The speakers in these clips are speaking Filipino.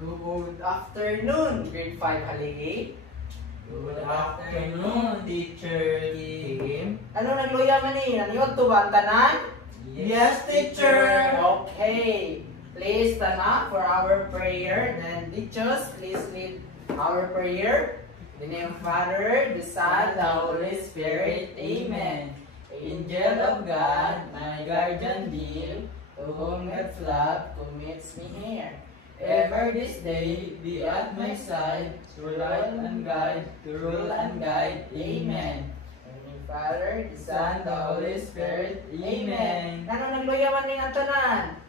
Good afternoon, grade 5 haligi. Good afternoon, Teacher Kim. Ano nagluya man ni? Naniwag to ba ang tanan? Yes, teacher. Okay. Please stand up for our prayer. Then teachers, please lead our prayer. In the name of Father, the Son, the Holy Spirit. Amen. Angel of God, my guardian dear, to whom God's love commits me here. Ever this day be at my side, to light and guide, to rule and guide. Amen. In Father, the Son, the Holy Spirit. Amen. Ano nagluya man ni ang tanan?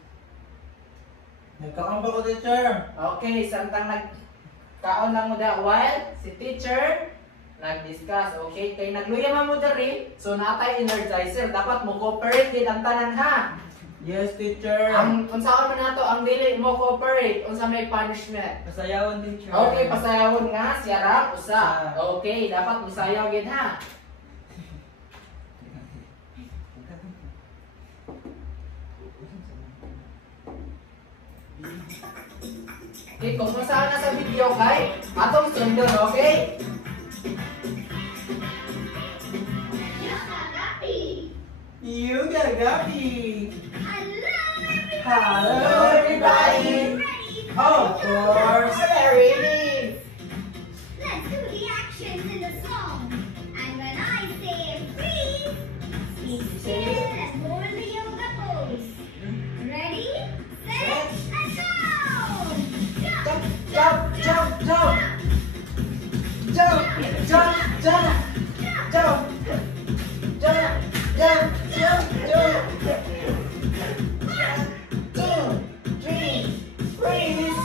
Nagkakamba ko, teacher. Okay, samtang nagkaon lang mo da while si teacher nag-discuss. Okay, kay nagluya man mo diri, so natay energizer, dapat mo cooperate din ang tanan ha. Yes, teacher. Ang unsa man nato ang dili mo cooperate, unsa may punishment. Pasayawan, teacher. Okay, pasayawon nga siya ra usa. Okay, dapat musayaw gid ha. Okay, kung saan na sa video kay atong sundon, okay? You got Gabi. Hello everybody! Of course. We're ready! Let's do the actions in the song. And when I say freeze, stay still and hold the yoga pose. Ready, set, and go! Jump, jump, jump, jump! Jump, jump, jump! Jump! Jump, jump, jump, jump! 1, 2, 3, freeze!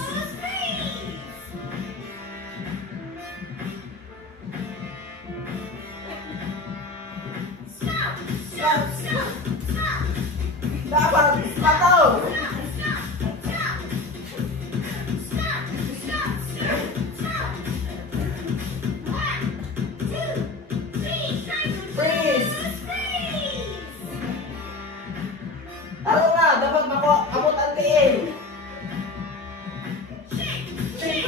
Stop! Stop! Stop! Stop! Dapat! Pataw! Freeze! Taro nga! Dapat abot ang tiin! Shake! 2, 3,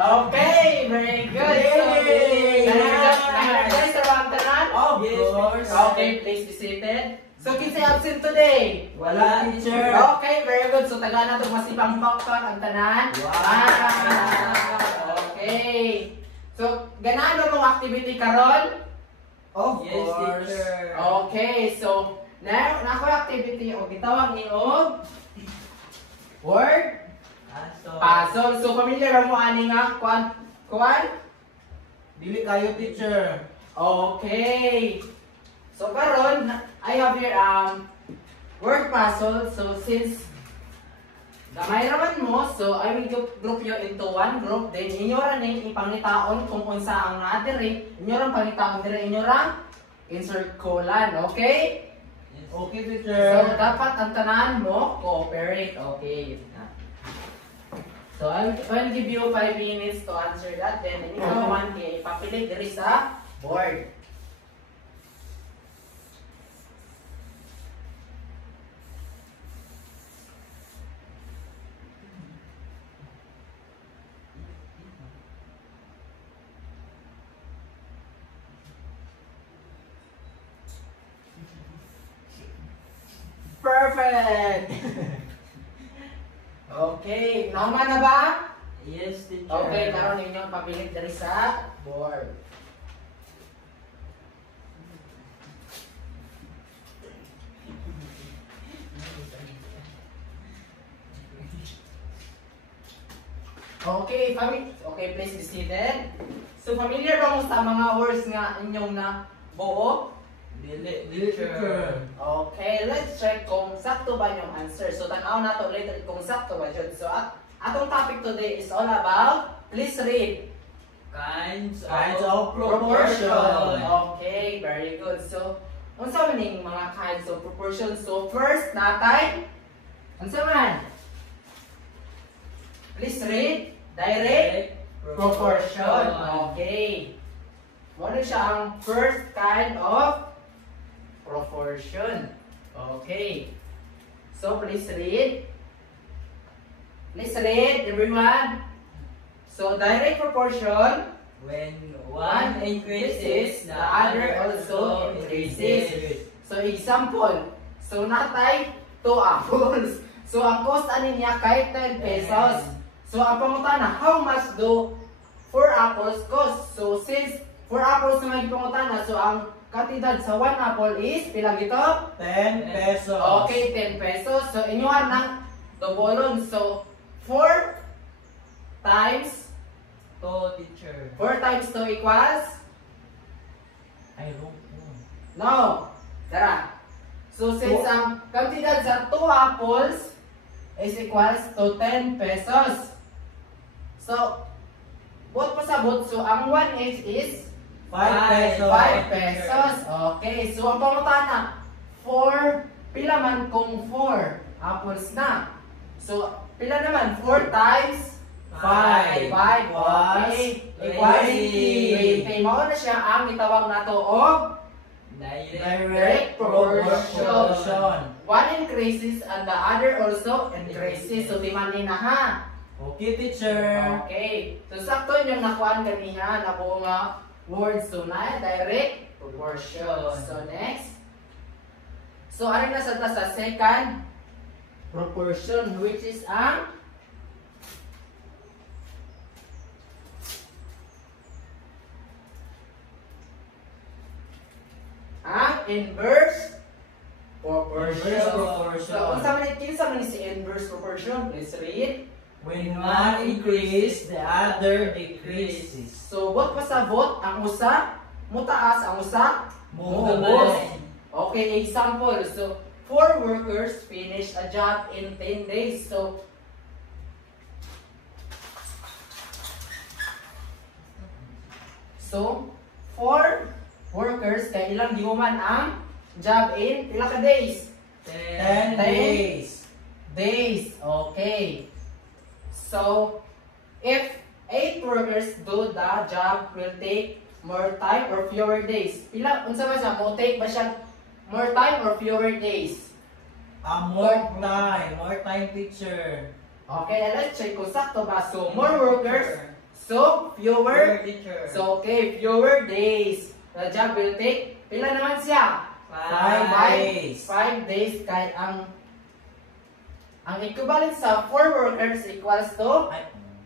okay! Very good! Yay! Nag-energize sa mga tanan? Of course. Okay, please be seated. So, kinsay absent today? Wala, teacher. Okay, very good. So, taga na itong masipang pakpak ang tanan. Wow! Okay. So, ganaan ba mong activity karon? Of Yes, course. teacher. Okay, so, na ako activity o gitawag ni og word puzzle. So, familiar ba mo ani nga kuan? Dili kayo, teacher. Okay. So karon I have here word puzzle. So since gamay raman mo, so I will group you into one group. Then inyo ra ning ipangitaon kung unsa ang naa diri. Inyo ra pangitaon diri, inyo ra encirclean, okay? Okay, So teacher. dapat ang tanan mo cooperate, okay? So I'll give you 5 minutes to answer that. Then inyo man kay ipapilit diri sa board. Perfect! Okay, naman na ba? Yes, teacher. Okay, naroon ninyong papilit diri sa board. Okay, please be seated. So, familiar ba mo sa mga words nga inyong na buo? Dili, teacher. Okay, let's check kung sakto ba yung answer. So, tanaw na to later kung sakto ba yun. So, atong topic today is all about, please read. Kinds of proportion. Okay, very good. So, unsa man ning mga kinds of proportion? So first natay unsa man? Please read. Direct proportion. Okay. Mo na siya ang first kind of proportion. Okay. So please read. Please read, everyone. So direct proportion. When one increases, the other also increases. So example. So natay 2 apples. So ang cost ani niya kay 10 pesos. So ang pangutana, how much do 4 apples cost? So since 4 apples na may pangutana, so ang kantidad sa 1 apple is pila gito? 10 pesos. Okay, 10 pesos. So inyuhan ng dobolon. So 4 times 2, teacher. 4 times 2 equals? I don't know. No. Tara. So since ang kantidad sa 2 apples is equals to 10 pesos. So, bot pasabot. So ang 1 is 5 pesos. 5 pesos. Okay. So ang pangutana, 4, pila man kung 4 apples na. So, pila naman? 4 times 5. 5. Okay. Equals 20. Mao na siya ang gitawag nato og direct proportion. One increases and the other also increases. So, di man na ha. Okay, teacher. Okay. So, sakto yung nakuhaan kaniha na buong words. So, na direct proportion. So, next. So, ano na sa second proportion, which is ang inverse proportion. Inverse proportion. So, kung sa man si inverse proportion, please read. When one increases, the other decreases. So, bot pasabot, ang usa mutaas, ang usa Mubos. Okay, example. So, 4 workers finish a job in 10 days. So 4 workers kay ilang gihuman ang job in pila ka days? 10 days. Days. Okay. So if 8 workers do the job will take more time or fewer days. Pila unsa ba siya? Mo take ba siya more time or fewer days? More time, teacher. Okay, let's check kung sakto ba. So more workers, so fewer. Teacher. So okay, fewer days. The job will take pila naman siya? 5 days. 5 days kay ang equivalent sa 4 workers equals to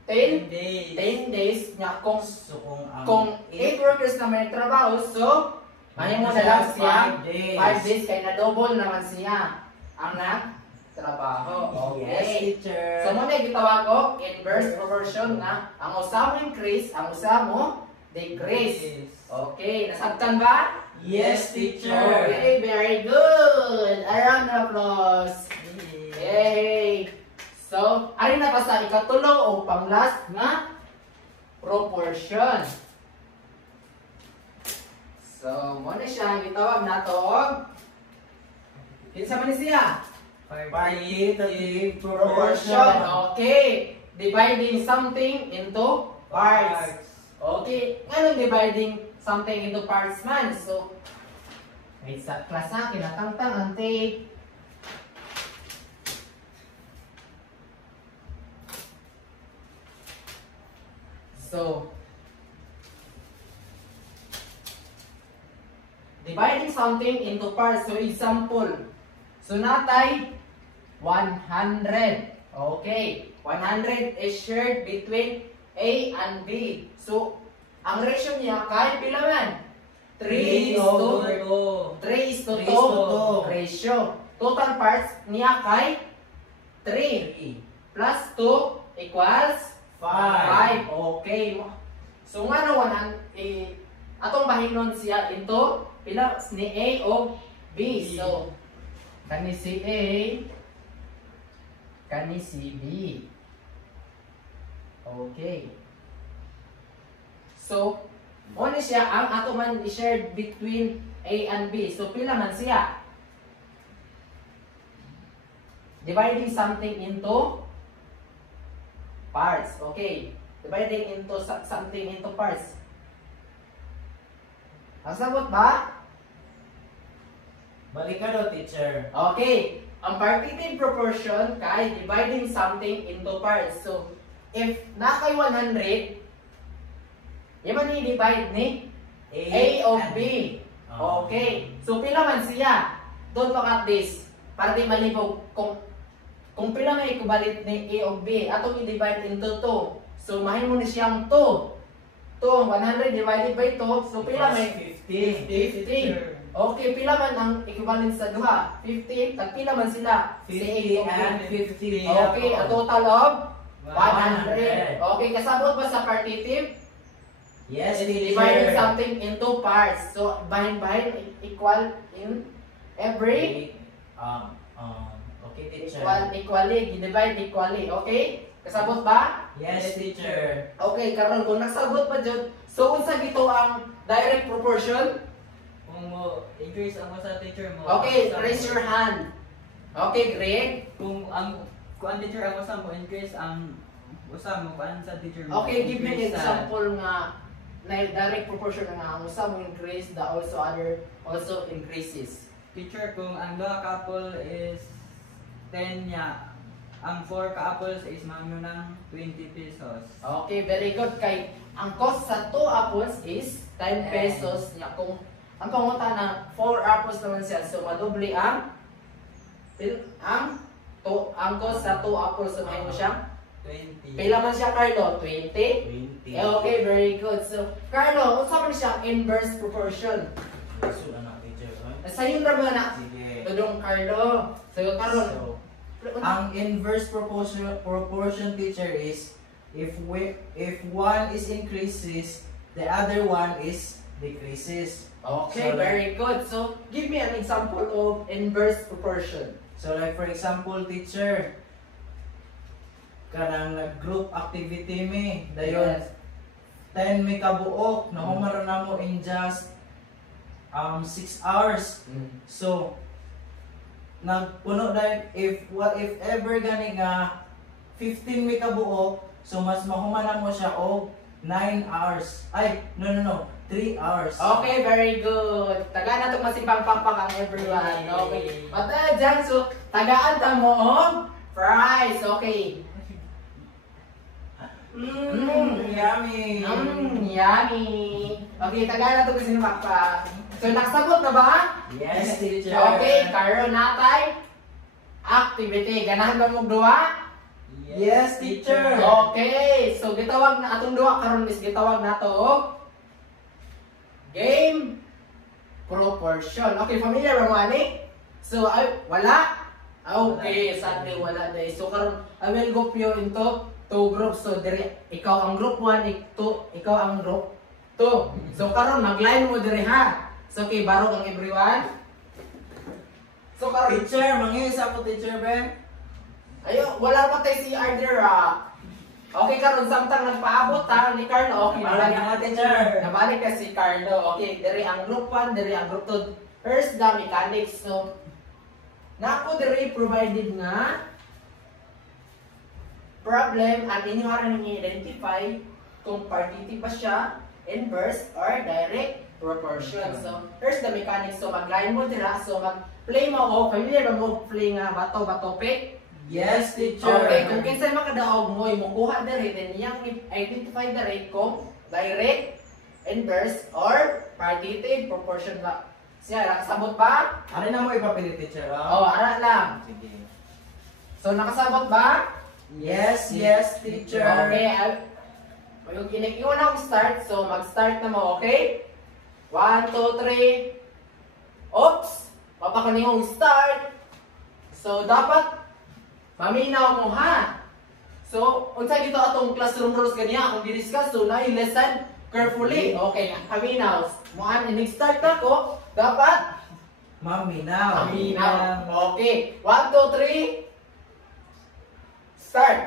10 days. 10 days nga kung So, kung 8 workers na may trabaho, so mo na lang siya 5 days. 5 days kay na double naman siya ang nagtrabaho. Okay. Yes, teacher. So mo na gitawag og inverse proportion na ang usa mo increase, ang usa mo decrease. Okay, nasabtan ba? Yes, teacher. Okay, very good. A round of applause. Yay! So, ari na pa sa ikatulo o pang-last nga proportion. So, mo na siya ang gitawag nato og kinsa man ni siya? Quantitative Proportion. Okay. Dividing something into parts. Okay. Anong dividing something into parts man? So, may sa klasa kinatangtang ang tape. So, dividing something into parts. So, example. So, natay 100. Okay. 100 is shared between A and B. So, ang ratio niya kay pila man? 3 is to 3 is to 2 ratio. Total parts niya kay 3 plus 2 equals 5. Okay. So nga naman atong bahinon siya into pila ni A o B. So kani si A, kani si B. Okay. So mo ni siya ang ato man i-share between A and B. So, pila man siya? Dividing something into parts. Okay. Dividing into something into parts. Nasagot ba? Balik ka daw, teacher. Okay. Ang partitive proportion kay dividing something into parts. So, if na kay 100, yung man i-divide ni A of B. Okay. So, pila man siya? Don't look at this. Para di malibog kung pila may equivalent ni A of B, atong i-divide into 2. So, mahin mo ni siyang 2. 100 divided by 2. So, pila may 50. Okay, pila man ang equivalent sa duha? 50. Tag pila man sila? 50 and 50. Okay, a total of 100. Okay, kasabot ba sa partitive? Yes, Dividing teacher. something into parts. So, bahin equal in every Okay, teacher. equally, divide equally. Okay? Kasabot ba? Yes, teacher. Okay, karon kung nagsabot pa jud, so unsa gito ang direct proportion? Kung mo increase ang sa teacher mo. Okay, raise your hand. Okay, Greg. Kung ang teacher ang usa mo increase ang usa mo kan sa teacher mo. Okay, give me an increase sa- example nga na direct proportion nga ang usa mo increase, the other also increases. Teacher, kung ang duha ka apple is 10 niya, ang 4 ka apples is mamyo ng 20 pesos. Okay, very good. Kay ang cost sa 2 apples is 10 pesos niya. Kung ang pangunta na 4 apples naman siya, so madoble ang cost sa 2 apples, so may mo siya. 20. Pila man siya, Carlo? 20? 20. Okay, very good. So, Carlo, unsa man siya inverse proportion? So, ano, teacher? Sayon ra ba na? Sige. Tudong Carlo. So, Carlo. So, ang inverse proportion teacher is if one is increases, the other one is decreases. Okay, So, very good. So, give me an example of inverse proportion. So like for example, teacher, kanang nag-group activity mi, dayon 10 mi kabuok, nahumaron na mo in just 6 hours. So nagpuno dahil if ever gani nga 15 mi kabuok, so mas mahuman na mo siya og 9 hours. Ay, no, 3 hours. Okay, very good. Tagaan na itong masimpang-pakpak ang everyone. Okay. Mata dyan, so tagaan ta mo og fries. Okay. Yummy. Yummy. Okay, tagaan na itong masimpang-pakpak. So, nagsabot na ba? Yes, teacher. Okay, karon natay activity. Ganahan ba mong duha? Yes, teacher. Okay, so gitawag na atong duha karon is gitawag nato og game proportion. Okay, familiar ba mo ani? So wala. Okay, sadly wala dai. So karon I will group you into 2 groups. So diri ikaw ang group 1, ikaw ang group 2. So karon mag-line mo diri ha. So okay, baro ang everyone. So karon Teacher, mangisa po teacher Ben. ayo, wala pa tayo si Arder Okay, karon samtang nagpaabot ta ni Carlo. Okay, Balik na, teacher. Nabalik ka si Carlo. Okay, diri ang group 1, diri ang group 2. First, the mechanics. So, nako diri provided nga problem at inyo aron i-identify kung partitive ba siya, inverse, or direct proportion. So, first, the mechanics. So, mag-line mo dira. So, mag-play mo o. Familiar ba mo play nga bato-bato pick? Yes, teacher. Okay, kung kinsay makadaog mo, mukuha na rin, then iyang identify na rin kung direct, inverse, or partitive proportion ba. Siya, nakasabot ba? Ano na mo ipapilit, teacher? Oo, ara lang. Sige. So, nakasabot ba? Yes, teacher. Okay, yung iwan akong start, so mag-start na mo, okay? 1, 2, 3. Oops! Papakaningong start. So, dapat maminaw mo ha. So, unsa dito atong classroom rules kaniya akong gi-discuss, so na listen carefully. Okay, paminaw. Muan nag-start na ko, dapat Maminaw. paminaw. Okay, 1, 2, 3. Start.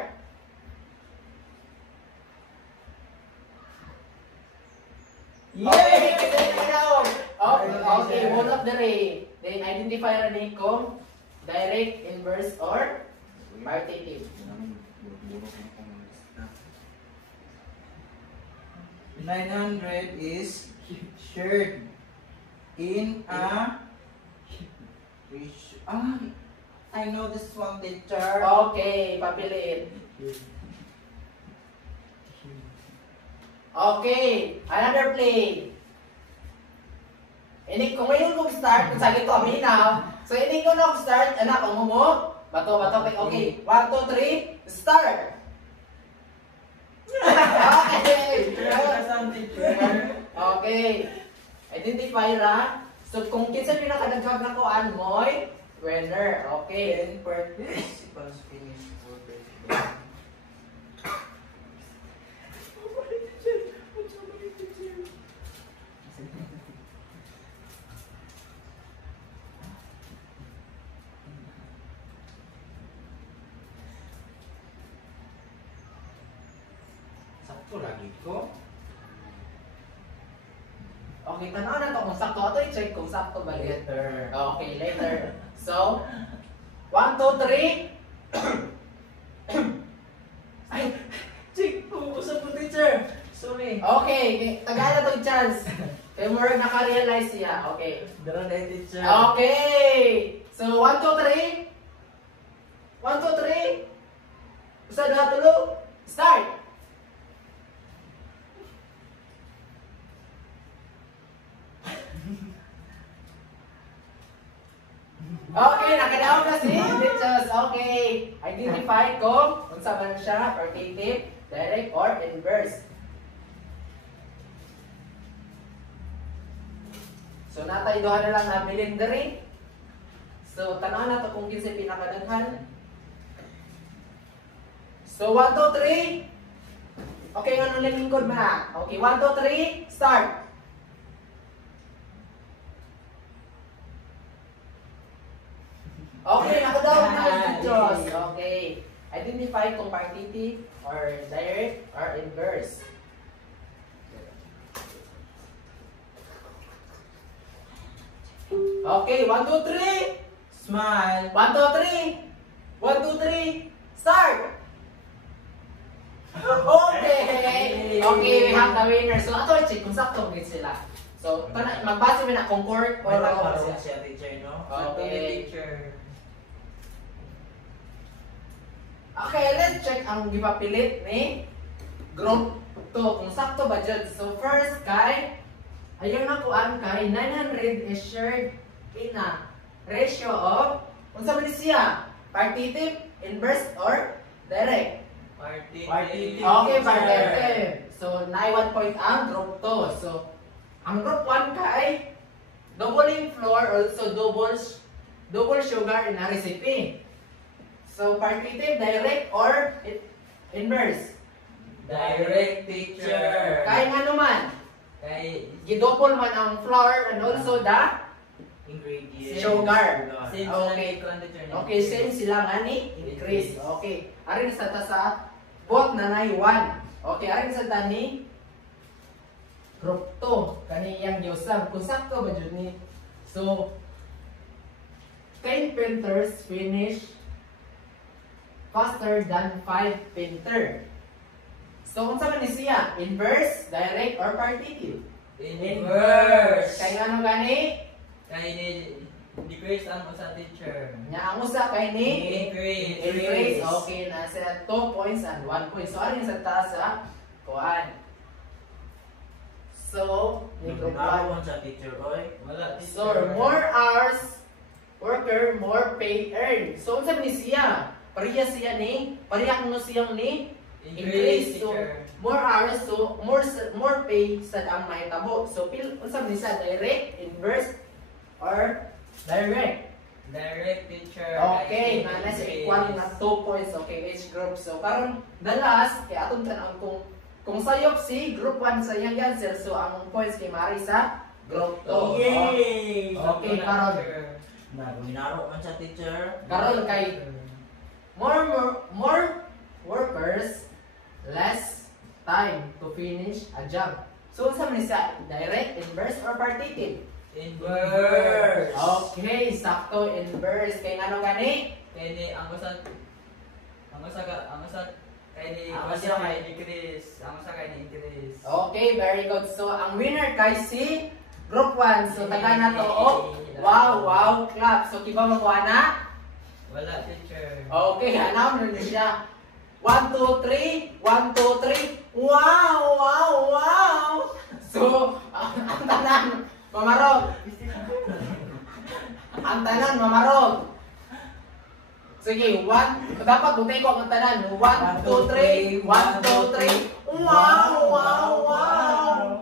Okay, paminaw. Okay, hold up the ray. Then identify ra ni kung direct, inverse, or partitive. 900 is shared in a I know this one, teacher. Okay, papiliin. Okay, another play. Ini kung ngayon kong start, kung saglit ko aminaw. So ini ko na start, anak, ang mo. Bato, okay. 1, 2, 3, start. Okay. Okay. Identify ra. So kung kinsa pinakadaghang nakuan mo'y winner. Okay. And practice equals finish for Sakto lagi ko. Okay, tanaw na to kung sakto. Ato i-check kung sakto ba later. Okay, later. So, 1, 2, 3. Ay, check. Usap po, teacher. Sorry. Okay, tagala to chance. Kaya mo rin naka-realize siya. Okay. Dara na teacher. Okay. So, 1, 2, 3. 1, 2, 3. Usa, dua, tulo. Start. Okay, nakadaog na si teachers. Okay. Identify kung unsa man siya, partitive, direct, or inverse. So, natay duha na lang nabilin diri. So, tanaw na to kung kinsa pinakadaghan. So, 1, 2, 3. Okay, nga nung lingkod man. Okay, 1, 2, 3, start. Okay, nakadaog na yung teachers. Okay. Identify kung partitive, or direct, or inverse. Okay, 1, 2, 3. Smile. 1, 2, 3. 1, 2, 3. Start! Okay! Okay, we have the winner. So, ato i-check kung sakto gid sila. So, magbase mo na kung correct or Wala wrong pa siya. siya teacher, no? Okay. Teacher. Okay, let's check ang gipapilit ni group 2. Kung sakto ba dyan. So, first kay, ayun na kuan kay 900 is shared in a ratio of, unsa man siya? Partitive, inverse, or direct? Partitive. Okay, partitive. So, na 1 point ang group 2. So, ang group 1 kay doubling flour, also double sugar in a recipe. So, partitive, direct, or inverse? Direct, teacher. Kaya nga naman, Kay gidouble man ang flour and also the ingredient. sugar. Same Okay. sila ni teacher. Okay, same sila nga ni increase. Okay. Arin sa ta sa both na nay 1. Okay, arin sa ta ni group 2. Kaniyang Diyosang. Kung sakto ba dyan ni? So, 10 painters finish faster than 5 painter. So, kung saan ni siya? Inverse, direct, or partitive? Inverse. Kaya ano gani? Kay ni decrease ang usa teacher. Nya ang usa kay ni Increase. increase. Okay, nasa 2 points and 1 point. So, ano yung sa taas sa kuhaan? So, ni group 1. Nagkakaroon sa teacher, oy. Wala teacher. So, more hours worker, more pay earned. So, unsa ni siya? Pareha siya ni, pareha kuno siyang ni increase. So, more hours, so more pay sa ang mahitabo. So, unsa ni siya? Direct, inverse, or direct? Direct teacher. Okay, na sa equal na 2 points. Okay, each group. So, karon the last, kaya atong tanong kung sayop si group 1 sa iyang answer, so ang points kay mari sa group 2. Yay! Okay, karon. Ginaro man sa teacher. Karon kay more workers, less time to finish a job. So, unsa man siya? Direct, inverse, or partitive? Inverse. Okay, sakto inverse. Kay ano gani? Kaya ni, ang usa kaya ni, Ang basta usa kay decrease. Ang usa kay ni increase. Okay, very good. So, ang winner kay si Group 1. So, taga na to. Oh, wow, clap. So, kiba mo na? Wala, teacher. Okay, hanap na siya. 1, 2, 3. 1, 2, 3. Wow. So, ang tanan, mamarog. Ang tanan, mamarog. Sige, 1. Dapat butay ko ang tanan. 1, 2, 3. 1, 2, 3. Wow.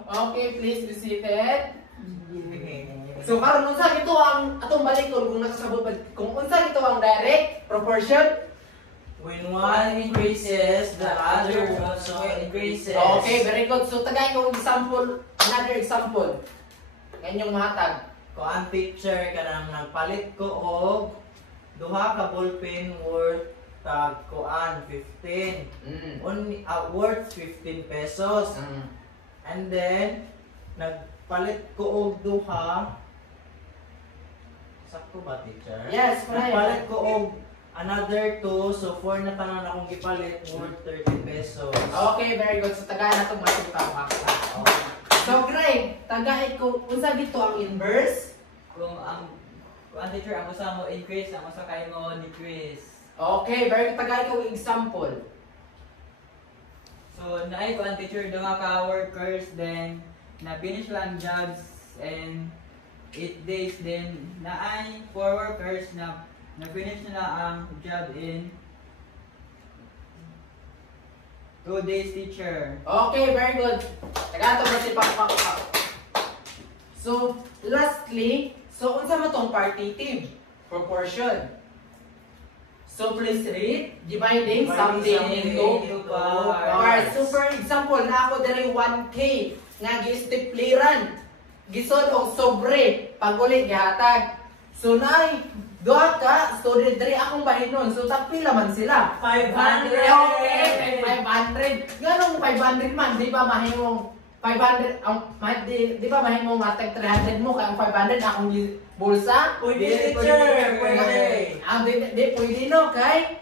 Okay, please be seated. So, karon unsa ito ang atong balikon kung nakasabot kung unsa ito ang direct proportion? When one increases, the other also increases. Okay, very good. So, tagay ko example, another example. Kanyang mahatag. Kung ang teacher ka nang nagpalit ko og duha ka ballpen worth tag kuan 15. Only worth 15 pesos. And then nagpalit ko og duha. Sakto ba, teacher? Yes, Nagpalit ko og another 2, so 4 na tanan akong gipalit worth 30 pesos. Okay, very good. So, tagay na itong matutang So, Greg, tagay ko, unsa dito ang inverse? Kung ang teacher, ang usa mo increase, ang usa kay mo decrease. Okay, very good. Tagay ko example. So, naay ko ang teacher, duha ka workers, then na-finish lang jobs and 8 days, then naay 4 workers na na-finish nila ang job in 2 days, teacher. Okay, very good. Tagato ba si Pakpak? So, lastly, so unsa mo tong partitive proportion? So, please read. Dividing something into parts. So, for example, na ako diri 1K nga gi-stipliran. Gisod og sobre pag uli gihatag. So, nay duha ka student diri akong bahinon. So, tapila man sila. 500. Okay, 500. Ganong 500 man, di ba mahimong 500 ang di ba mahimong matag 300 mo kay ang 500 akong bulsa? Pwede, teacher. Pwede. Di pwede no kay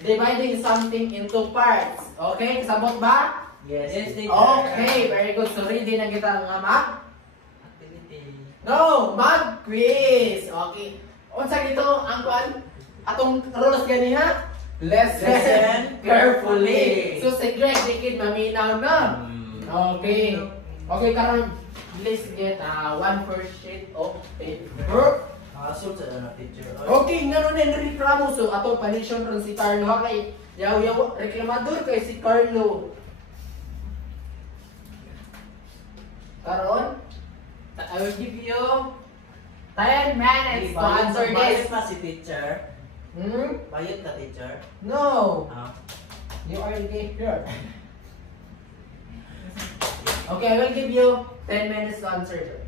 dividing something into parts. Okay, sabot ba? Yes, teacher. Okay, very good. So ready na kita nga mag Activity. no, mag quiz. Okay. Unsa dito ang kuan? Atong rules ganiha? Listen carefully. So si Greg dikit maminaw na. Okay. Okay, karon please get one first sheet of paper. Asol sa na, teacher. Okay, nga nun yung reklamo. So, atong panisyon ron si Carlo. Ha, kay yaw reklamador kay si Carlo. Karon, I will give you 10 minutes to answer Bayad this. pa si teacher. Hmm? Bayad ka, teacher. No. Ah. You already here. Okay, I will give you 10 minutes to answer.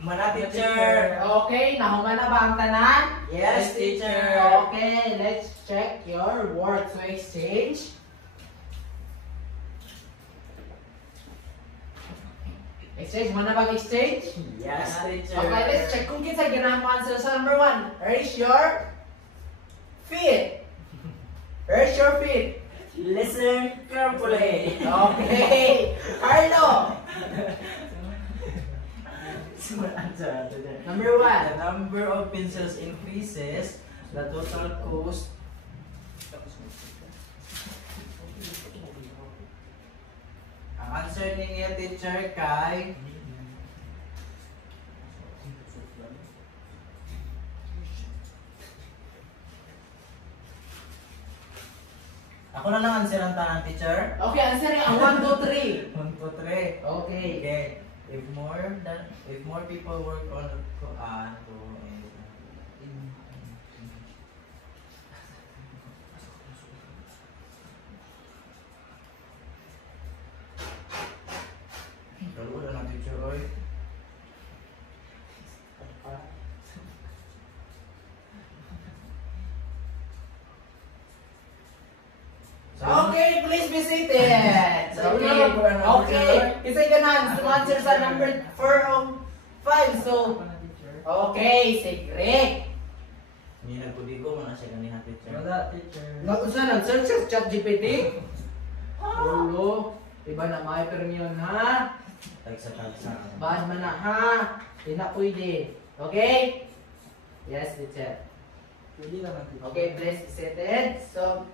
Mana, teacher. Okay, nahuman na ba ang tanan? Yes, teacher. Okay, let's check your word to exchange. Exchange, mana bang exchange? Yes, teacher. Okay, let's check kung kinsa ginamang answer sa number 1. Raise your feet. Raise your feet. Listen carefully. Okay. Carlo. Number 1. The number of pencils increases, the total cost. Ang answer niya teacher kay ako na lang answer ang tanang teacher. Okay, answer ang 1, 2, 3. 1, 2, 3. Okay. Okay. If more people work on Kaluwa na teacher oy. Okay, please be seated. Okay. Isa ganan. So, answer sa number 4 of 5. So, okay, secret. Hindi nagpudigo mo na siya ganiha teacher. Wala, teacher. Saan nag-search sa ChatGPT? Ulo. Diba na may permyon ha? Tagsa. Bad man na ha? Hindi na pwede. Okay? Yes, teacher. Pwede naman, teacher. Okay, please be seated. So,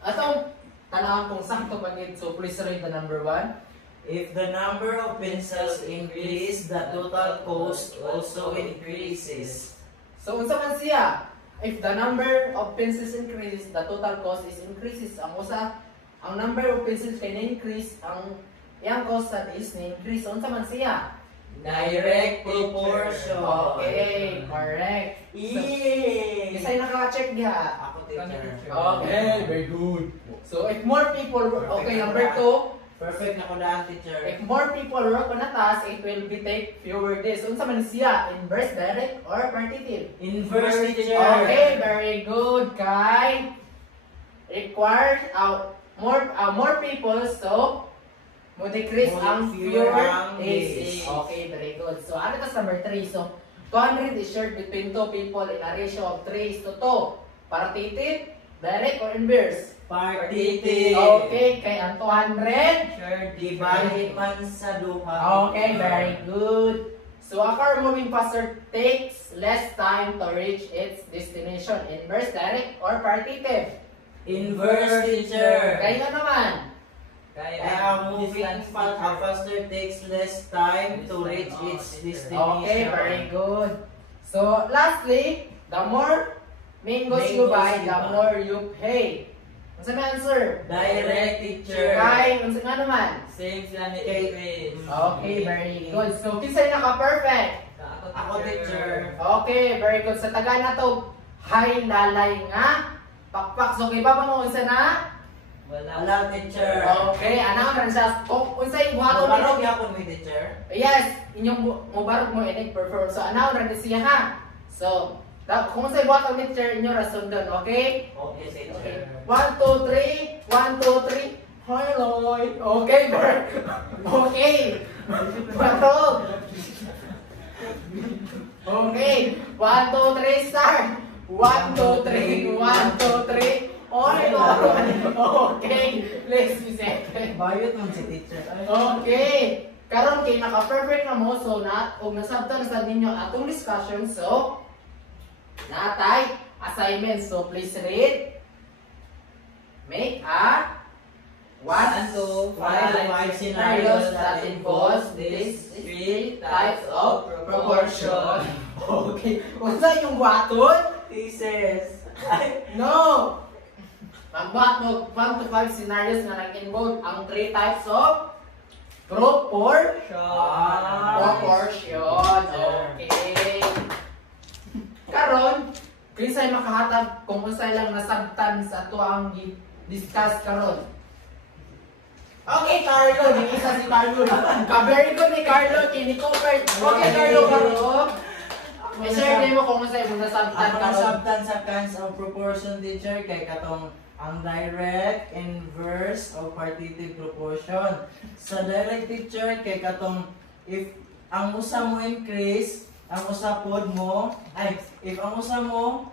atong tanahan kung sakto pagid. So, please read the number 1. If the number of pencils increase, the total cost also increases. So, unsa man siya? If the number of pencils increases, the total cost is increases. Ang number of pencils kay na-increase, ang iyang cost is na-increase. Unsa man siya? Direct proportion. Okay, correct. Yay! Isa'y naka-check diha. Ako teacher. Okay, very good. So, if more people, okay, number 2, Perfect na ko daan teacher. if more people work on a task, it will be take fewer days. Unsa man siya? Inverse, direct, or partitive? Inverse teacher. Okay, very good. Kai requires more people, so mo decrease ang fewer days. Okay, very good. So ano tas number 3? So 200 is shared between 2 people in a ratio of 3:2. Partitive, direct, or inverse? Partitive. Okay, kay ang 200. Sure, Divide man sa duha. Okay, very good. So a car moving faster takes less time to reach its destination. Inverse, direct, or partitive? Inverse teacher. Kayo naman. Kaya moving faster takes less time to reach its destination. Okay, very good. So lastly, the more mangoes you buy, the more you pay. Unsa may answer? Direct teacher. Kay, unsa nga naman? Same sila ni Okay. Chris. Okay, very good. So kinsay naka-perfect? Ako teacher. Okay, very good. Sa taga na to, hay lalay nga. Pakpak. So kay baba mo unsa na? Wala teacher. Okay, ana man siya. Kung unsay buhaton Barog ni yapon mi teacher. yes, inyong mubarog mo inig perform. So ana ra ni siya ha. So, kung unsay buhaton ni teacher inyo ra sundan, okay? Okay teacher. Okay. 1 2 3, 1 2 3. Hi Lloyd. Okay, okay. Barog. Okay. 1 2 3 start. 1 2 3, 1 2 3. Okay, please be second. Bayot man si teacher. Okay. Karon kay naka-perfect na mo so og nasabtan sa ninyo atong discussion so natay assignment so please read. Make a 1 to 5 scenarios that involves these 3 types of proportion. Okay. Unsa yung buhaton? Thesis. No! Magbuhat mo 1 to 5 scenarios na nag-involve ang 3 types of proportion. Okay. Karon, kinsay makahatag kung unsay lang nasabtan sa ato ang discuss karon. Okay, Carlo, di isa si Carlo. Very good ni Carlo, kini Cooper. Okay, Carlo, karon. I-share din mo kung unsay mo nasabtan Ang karon. nasabtan sa kinds of proportion teacher kay katong ang direct, inverse, o partitive proportion. Sa direct teacher kay katong if ang usa mo increase, ang usa pod mo, if ang usa mo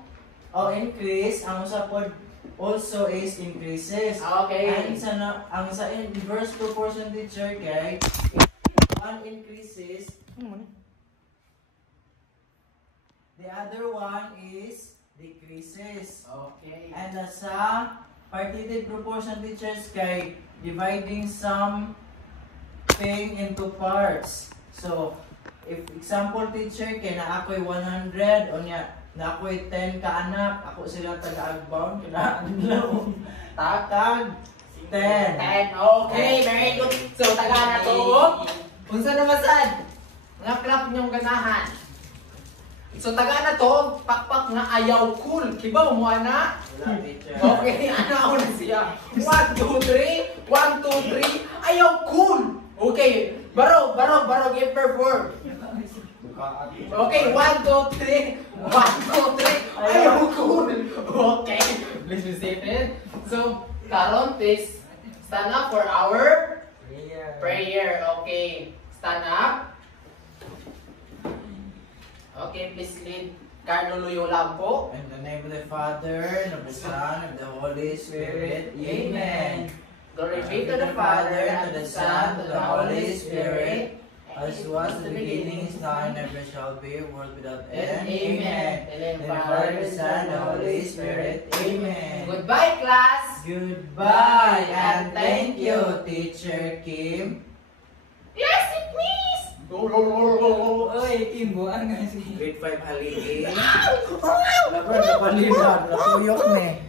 o increase, ang usa pod also is increases. Okay. Ang sa inverse proportion teacher kay if one increases, The other one is decreases. Okay. And sa partitive proportion teachers kay dividing something into parts. So, if example teacher kay na ako'y 100 o niya na ako'y 10 ka anak, ako sila taga-agbound kina takag 10. 10. Okay, very good. So, taga na to. Unsa naman sad? Nga clap niyong ganahan. So, taga na to, pakpak nga ayaw cool. Kibaw mo, ana? Wala teacher. Okay, ano ako na siya? 1, 2, 3. 1, 2, 3. Ayaw cool. Okay, baro, give perform. Okay, 1, 2, 3. 1, 2, 3. Ayaw cool. Okay, let's receive it. So, karon please stand up for our prayer. Okay, stand up. Okay, please lead Carlo Loyola po. In the name of the Father, and of the Son, and of the Holy Spirit. Amen. Glory be to the Father, and to the Son, and to the Holy Spirit. As was in the beginning, is now, and ever shall be, world without end. Amen. In the Father, the Son, and the Holy Spirit. Amen. Goodbye, class. Goodbye, and thank you, Teacher Kim. Yes, it please. Oy, Kimbo, ang nga si... Grade 5 haligi. Wala ba, napalisan, natuyok me.